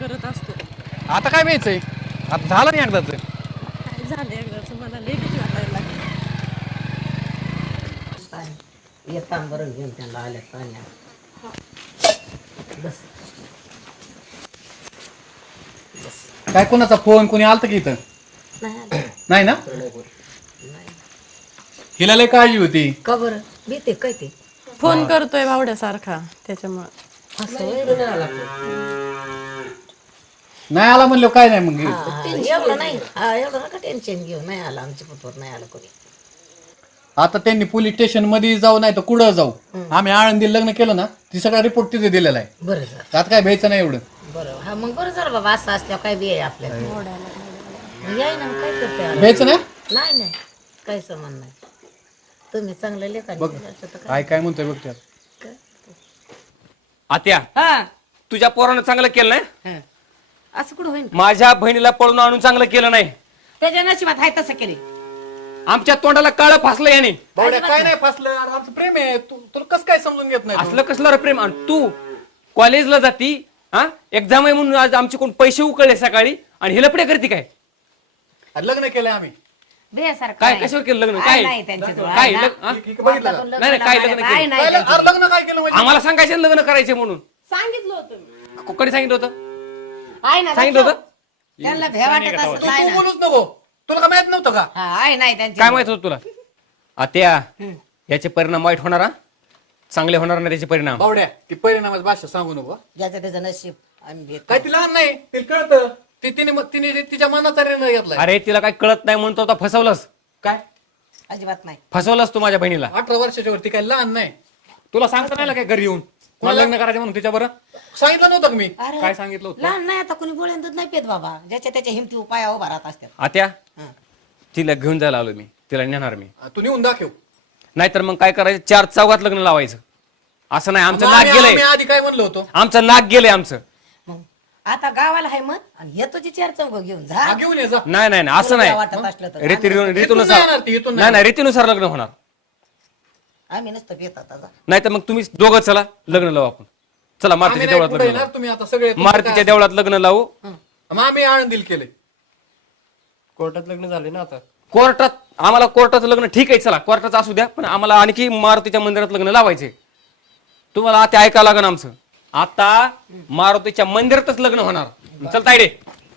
करत असतो. आता काय व्हायचंय? आता झालं नाही एकदाच. काय झालं एकदाच मला लई भीती वाटायला लागली. येताना बरं घेऊन त्यांना आल्या पाण्या बस काय कोणाचा फोन कोणी आलत की इथं? नाही ना? हिला लय काळजी होती. का बरं भीते काय ते फोन करतोय भावड्यासारखा त्याच्यामुळे. असं वैरून आला तो. नाही आला म्हणलं काय नाही मग. एवढं नाही एवढं नका टेन्शन घेऊ. नाही आला आमच्या पुतवर नाही आला कोणी. आता त्यांनी पोलीस स्टेशन मध्ये जाऊ नाही तर कुठं जाऊ. आम्ही आळंदी लग्न केलं ना ती सगळा रिपोर्ट तिथे दिलेला आहे. बरं झालं आता काय भ्यायचं नाही एवढं. बरं हा मग बरं झालं बाबा. असं असल्यावर काय बी आहे आपल्याला. याय ना काय करते आला? भ्यायचं नाही. नाही नाही काही समान नाही. तुम्ही चांगलं लेखा काय काय म्हणतोय बघ त्यात. आत्या हा तुझ्या पोरानं चांगलं केलं नाही. असं कुठं होईल माझ्या बहिणीला पळून आणून चांगलं केलं नाही. त्याच्या नशिबात आहे तसं केले. आमच्या तोंडाला काळं फासलं याने. बावड्या, काय नाही फसलं यार, आमचं प्रेम आहे. तुला कसं काय समजून घेत नाही तू? असलं कसलं रे प्रेम. आणि तू कॉलेजला जाती हा एक्झाम आहे म्हणून आज आमचे कोण पैसे उकळले सकाळी आणि हे लपडे करते काय? अरे लग्न केलंय आम्ही. काय कशावर केलं लग्न? काय नाही त्यांच्याजवळ. काय आहे लग्न? हा? बघितलं का? नाही, काय लग्न केलं? आहे नाही त्यांच्याजवळ. अरे लग्न काय केलं म्हणजे? आम्हाला सांगायचं ना लग्न करायचे म्हणून. सांगितलं होतं मी. कोणी सांगितलं होतं? आहे ना सांगितलं होतं? त्यांना भ्या वाटत असत आहे तू ना. बोलूच नको. तुला काय माहित नव्हतं का? हा आहे नाही त्यांच्या काय माहित होतं तुला? आत्या याचे परिणाम वाईट होणार हा? चांगले होणार नाही त्याचे परिणाम. बावड्या ती परिणामाची भाषा सांगू नको. ज्याचं त्याचं नशीब आम्ही भेट काय ती लहान नाही तिला कळतं. तिने तिच्या मनाचा निर्णय घेतलाय. अरे तिला काय कळत नाही म्हणून तो आता फसवलंस. काय अजिबात नाही. फसवलंस तू माझ्या बहिणीला. 18 वर्षाच्या वरती काय लहान नाही. तुला सांगता नाही आलं काय घरी येऊन मला लग्न करायचं म्हणून तिच्या बरं? सांगितलं नव्हतं का मी? अरे, काय सांगितलं होतं? लहान नाही आता कोणी गोळ्यान दूध नाही पेत बाबा. ज्याच्या त्याच्या हिमती उपाय उभा राहत असतात. आत्या हा. तिला घेऊन जायला आलो मी. तिला नेणार मी. तू नेऊन दाखव. नाहीतर मग काय करायचं 4 चौघात लग्न लावायचं. असं नाही आमचं मग नाक आम्ही गेलंय. आधी काय म्हणलो होतो? आमचं नाक गेलंय आमचं. मग आता गावाला आहे मत आणि हे तुझी 4 चौघ घेऊन जा. हा, घेऊन ये जा. नाही नाही नाही, असं तुला नाही. वाटत असलं तर रीतीनुसार इथून नाही येणार ती, इथून नाही नाही रीतीनुसार लग्न होणार. आम्ही नसतं पेत आता जा. नाही तर मग तुम्ही दोघं चला लग्न लावू आपण. चला आम्ही मारुतीच्या नाही देवळात पुढे लग्न येणार, लावू. तुम्ही आता सगळे मारुतीच्या देवळात लग्न लावू. मग आम्ही आळंदील केले. कोर्टात लग्न झाले ना आता. कोर्टात आम्हाला कोर्टाचं लग्न ठीक आहे चला कोर्टाचं असू द्या पण आम्हाला आणखी मारुतीच्या मंदिरात लग्न लावायचे. तुम्हाला आता ऐकावं लागेल आमचं. आता मारुतीच्या मंदिरातच लग्न होणार. चल तायडे.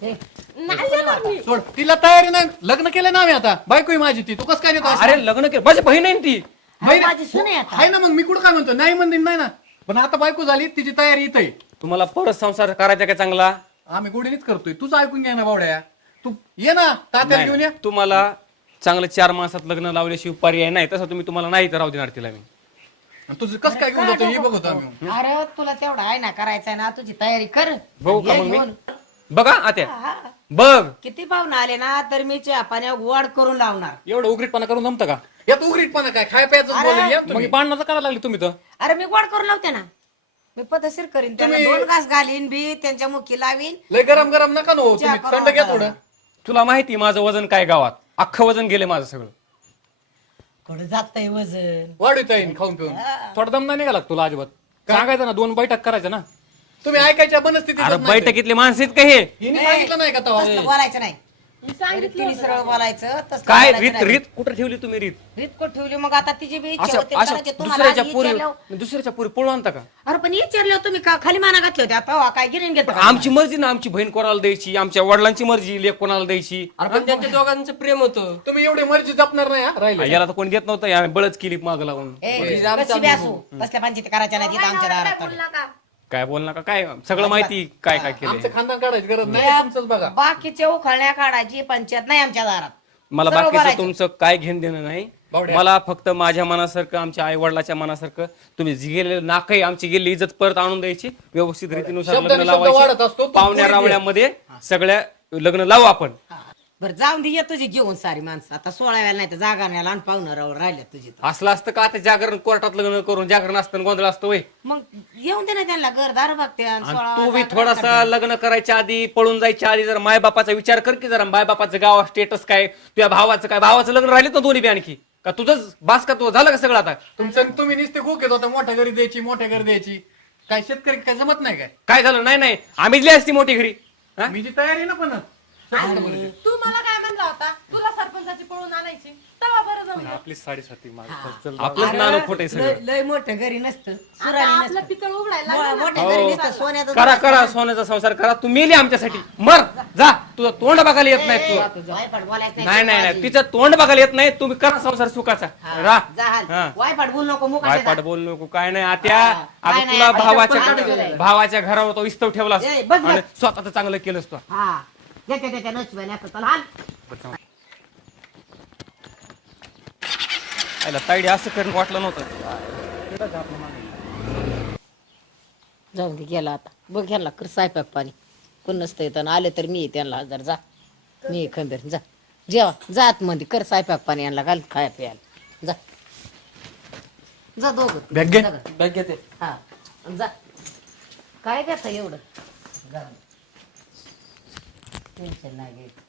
नाही येणार मी. सोड तिला तयारी नाही. लग्न केलंय ना आम्ही आता. बायको आहे माझी ती. तू कसं काय देतो? अरे लग्न केलं माझी बहीण आहे ना ती. हा, माझी सून आहे आता. आहे ना मग मी कुठं काय म्हणतो? नाही म्हणते नाही ना. पण आता बायको झाली तिची तयारी इथं आहे. तुम्हाला परत संसार करायचा काय चांगला? आम्ही गोडीनीच करतोय. तुझं ऐकून घ्या ना बावड्या. तू ये ना तात्याला घेऊन ये. तुम्हाला चांगलं 4 मासात लग्न लावल्याशिवाय पर्याय नाही. तसं तुम्हाला नाही तर राहू देणार तिला मी. आणि तुझं कसं काय घेऊन जातो हे बघतो आम्ही. अरे तुला तेवढा आहे ना करायचंय ना तुझी तयारी कर. बघू का ये मग मी? घेऊन. बघा आत्या हा. बघ किती पाहुणे आले ना तर मी चहा पाण्यावर गोड करून लावणार. एवढं उघडीतपणा करून जमतं का? यात उघडीतपणा काय? खाय प्यायचं अरे, बोलून या मग तुम्ही. पाण्याचं करायला लागले तुम्ही तर. अरे मी गोड करून लावते ना. मी पद्धतशीर करीन त्यांना तुम्ही- 2 घास घालीन बी त्यांच्या मुखी लावीन. लय गरम गरम नका नो. चहा तुम्ही करून थंड घ्या आता. थोडं. तुला माहिती माझं वजन काय गावात? अख्खं वजन गेले माझं सगळं. कुठं जातंय वजन. वाढवता येईल खाऊन पिऊन. थोडा दम नाही निघाला तुला अजिबात. सांगायचं ना 2 बैठक करायचं ना. तुम्ही ऐकायच्या मनस्थितीत अरे येत नाही. बैठकीतले माणसं आहेत का हे? हिने सांगितलं नाही का तवा? तसलं बोलायचं नाही. मी सांगितलं तिने सरळ बोलायचं तसलं काय बोलायचं रीत नाही. रीत कुठं ठेवली तुम्ही रीत? रीत कोण ठेवली मग आता तिची बी इच्छा अशा होती अशा करायची. तुम्हाला दुसऱ्याच्या आधी पुरी विचारल्यावर- दुसऱ्याच्या पुरी पळून आणता का? अरे पण विचारल्यावर तुम्ही खाली माना घातले होते आता काय गिरीन घेत आमची मर्जी ना आमची बहीण कोणाला द्यायची आमच्या वडिलांची मर्जी लेक कोणाला द्यायची. अरे पण त्यांच्या दोघांचं प्रेम होतं. तुम्ही एवढी मर्जी जपणार नाही हा? राहिले याला तर कोणी देत नव्हतं आम्ही बळच केली माग लावून. कशी बी असू तसल्या पंचायती करायच्या नाही तिथं आमच्या दारात. काय बोल नका काय सगळं माहिती काय काय केलंय. आमचं खानदान काढायची गरज नाही. तुमचंच बघा. बाकीच्या उखळण्या काढायची पंचायत नाही आमच्या दारात. मला सरळ बाकीचं बोलायचं. तुमचं काय घेणं देणं नाही. बावड्या. मला फक्त माझ्या मनासारखं आमच्या आई वडिलाच्या मनासारखं तुम्ही जी गेलेलं नाकही आमची गेली इज्जत परत आणून द्यायची व्यवस्थित रीतीनुसार शब्दाने लग्न शब्द वाढत लावायचे. असतो. तू पाहुण्या पुढे घे. रावण्यामध्ये सगळ्या लग्न लावू आपण. बरं जाऊन दे ये तुझी घेऊन सारी माणसं आता 16 वेळा नाही तर जागा नाही लहान पाहुणं राहिल्या तुझी तर. असलं असतं का आता जागरण कोर्टात लग्न करून जागरण असतं गोंधळ असतं वय. मग येऊन दे ना त्यांना घरदार बघते आणि आणि 16 तू बी जागा थोडासा करते. लग्न करायच्या आधी पळून जायच्या आधी जरा मायबापाचा विचार कर की जरा मायबापाचं गाव स्टेटस काय तुझ्या भावाचं काय भावाचं लग्न राहिलेत ना दोन्ही बी आणखी का तुझंच बास का तू झालं का सगळं आता? तुम्ही नुसते खूप येत होता मोठ्या घरी द्यायची मोठ्या घरी द्यायची. काय शेतकरी काय जमत नाही काय काय झालं नाही नाही आम्ही दिली असती मोठी घरी हा? मी जी तयारी आहे ना पण तू मला काय म्हणला होता तुला सरपंचाची पळून आणायची तेव्हा बरं जमलं आपलीच साडेसाती आपलंच नाणं खोटे सगळं लय मोठं घरी नसतं आता सुरारी आपलं पितळ उघडायला लागलं ना. मोठ्या घरी नसतं सोन्याचं करा करा सोन्याचा संसार करा तू मेली आमच्यासाठी मर जा तुझं तोंड बघायला येत नाही तू वायफाट बोलायचं नाही नाही नाही तिचं तोंड बघायला येत नाही तुम्ही करा संसार सुखाचा रा हा. वायफाट बोल नको वायपाट बोल नको काय नाही आत्या हा. आता काय तुला नाही, भावाच्या भावाच्या घरावर तो इस्तव ठेवलास ए, बस, बस. आणि स्वतःच चांगलं केलंस तो हा त्याच्या नशिबाने असं चला हाल आयला ताईडी असं करून वाटलं नव्हतं जाऊन दे गेला आता बघ ह्याला कर स्वयंपाक पाणी कोण नसतं येतं आले तर मी त्यांना हजार जा मी खंबीर जा जेवा जा आतमध्ये कर स्वयंपाक पाणी यांना घाल खाया प्यायला जा जा दोघं बॅग घे. जा गं. बॅग घेते हा जा काय घेता एवढं टेन्शन नाही घ्यायचं